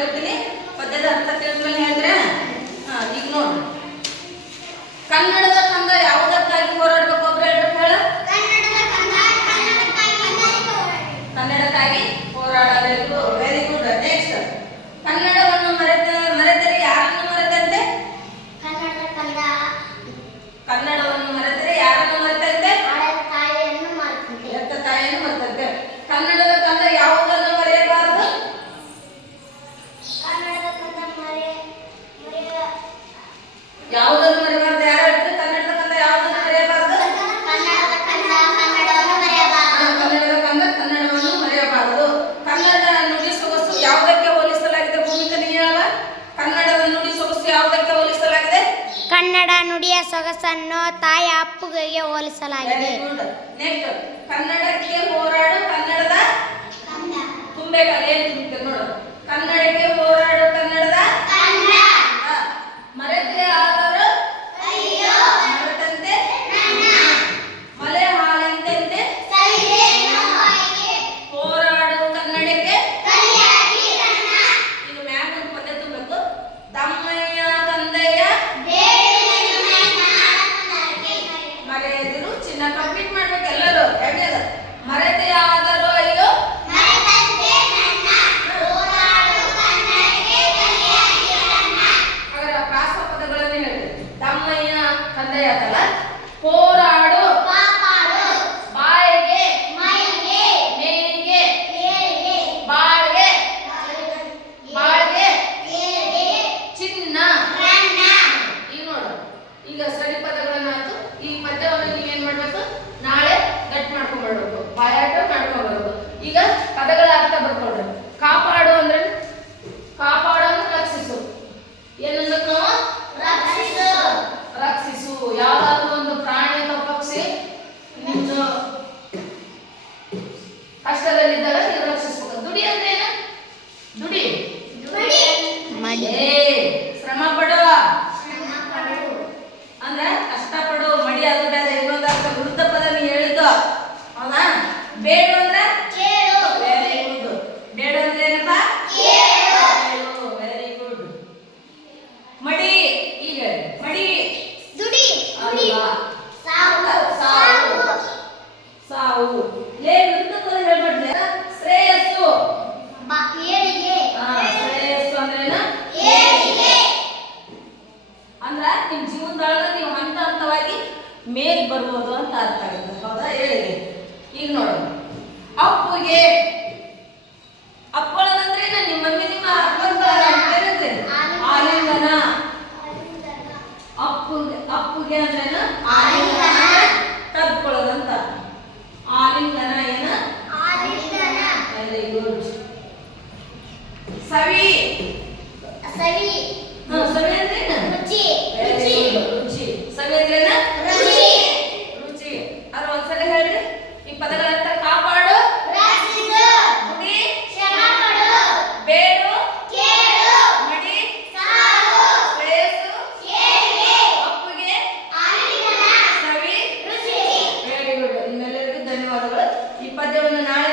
ಹೇಳ್ತೀನಿ. ಪದ್ಯದ ಅರ್ಥ ತಿಳಿದ್ಮೇಲೆ ಹೇಳಿದ್ರೆ ಈಗ ನೋಡ್ರಿ ಕನ್ನಡದ ಕಂದ ಯಾವುದಕ್ಕಾಗಿ ಹೋರಾಡ್ಬೇಕು ಒಬ್ರು ಹೇಳ್ಬೇಕು ಹೇಳ? ಕನ್ನಡಕ್ಕಾಗಿ ಹೋರಾಡಬೇಕು. ವೆರಿ ಗುಡ್ ನೆಕ್ಸ್ಟ್ ಕನ್ನಡವನ್ನು ಮರೆತ ಮರೆತರೆ ಯಾರನ್ನು ಮರೆತಂತೆ? ಕನ್ನಡವನ್ನು ಮರೆತರೆ ಯಾರನ್ನು ಮರೆತಂತೆ ಎತ್ತ ತಾಯಿಯನ್ನು ಮರೆತಂತೆ ಕನ್ನಡದ ಕಂದ ಯಾವುದನ್ನು ಮರೆಯಬಾರದು ಯಾವುದನ್ನು ಮರೆಯಬಾರದು ಯಾರು ಹೇಳ್ತಾರೆ ಕನ್ನಡದ ಕಂದ ಯಾವುದನ್ನು ಮರೆಯಬಾರದು ಹಾ, ಕನ್ನಡದ ಕಂದ ಕನ್ನಡವನ್ನು ಮರೆಯಬಾರದು ಕನ್ನಡ ನುಡಿ ಸೊಗಸು ಯಾವುದಕ್ಕೆ ಹೋಲಿಸಲಾಗಿದೆ ಭೂಮಿಕ ನಿಯಮ ಕನ್ನಡದ ನುಡಿ ಸೊಗಸು ಯಾವುದಕ್ಕೆ ಹೋಲಿಸಲಾಗಿದೆ ಕನ್ನಡ ನುಡಿಯ ಸೊಗಸನ್ನು ತಾಯಿ ಅಪ್ಪುಗೆ ಹೋಲಿಸಲಾಗಿದೆ. ಕನ್ನಡಕ್ಕೆ ಹೋರಾಡು ಕನ್ನಡದ ಈಗ ಪದಗಳ ಅರ್ಥ ಬರ್ಕೊಳ್ರಿ. ಕಾಪಾಡು ಅಂದ್ರೆ ಕಾಪಾಡು ಅಂದ್ರೆ ರಕ್ಷಿಸು. ಏನನ್ನ ರಕ್ಷಿಸು. ರಕ್ಷಿಸು. ಯಾವ್ದಾದ್ರು ಒಂದು ಪ್ರಾಣಿ ಅಥವಾ ಪಕ್ಷಿ ನಿನ್ನ ಕಷ್ಟದಲ್ಲಿದ್ದಾಗ ನೀವು ರಕ್ಷಿಸ್ಬೇಕು. ದುಡಿ ಅಂದ್ರೆ ಏನ? ದುಡಿ. ದುಡಿ ಮೇಲ್ ಬರ್ಬೋದು ಅಂತ ಅರ್ಥ ಆಗುತ್ತೆ. ಹೌದಾ? ಹೇಳಿದೆ. ಈಗ ನೋಡೋಣ. ಅಪ್ಪುಗೆ ಅಪ್ಪಳನಂದ್ರೆ ನಿಮ್ಮ ಮಮ್ಮಿ ನಿಮ್ಮ ಆಲಿಂಗನ. ಅಪ್ಪುಗೆ ಅಪ್ಪುಗೆ ಅಂದ್ರೆ ಆಲಿಂಗನ. ಇಪ್ಪತ್ತೇ ಒಂದು ನಾಳೆ